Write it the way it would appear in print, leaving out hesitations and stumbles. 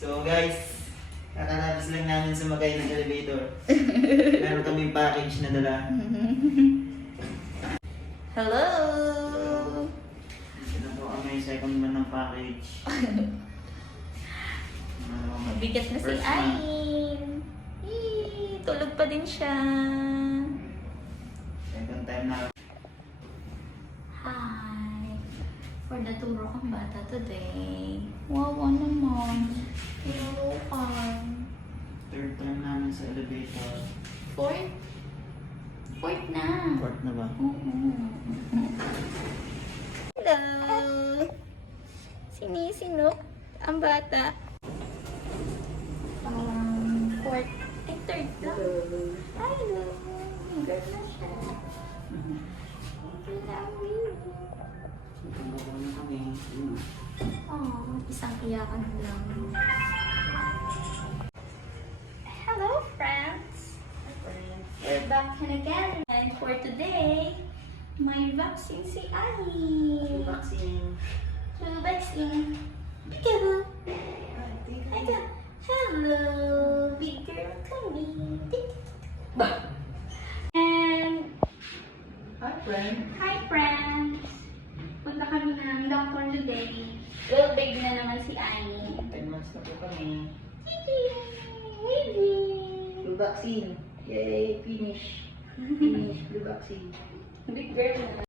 So guys, kakatapos lang namin sumakay ng elevator. Meron kaming package na dala. Hello! Ito po kami second man ng package. Mabigat na si First month. Ain. Tulog pa din siya. Second time na. Hi! For the turo kang bata today. Wawa naman. Tinurukan. Third time namin sa elevator. Fourth? Fourth na. Fourth na ba? Hello! Sinisinok ang bata. Fourth. Ay, third lang. Hello! Girl na siya. I love you. Ito na kami. Oh, isang iyakan lang. Hello, friends! We're back in again. And for today, my vaccine si Annie. Vaccine. Flu vaccine. Peekaboo. Hello. Hello, big girl coming. And Hi friend. hi, friends. Punta kami ng doctor today. Well, big na naman si Annie. 10 months na po kami. Baby. Blue vaccine. Yay! Finish. Finish. Blue vaccine. Big girl na.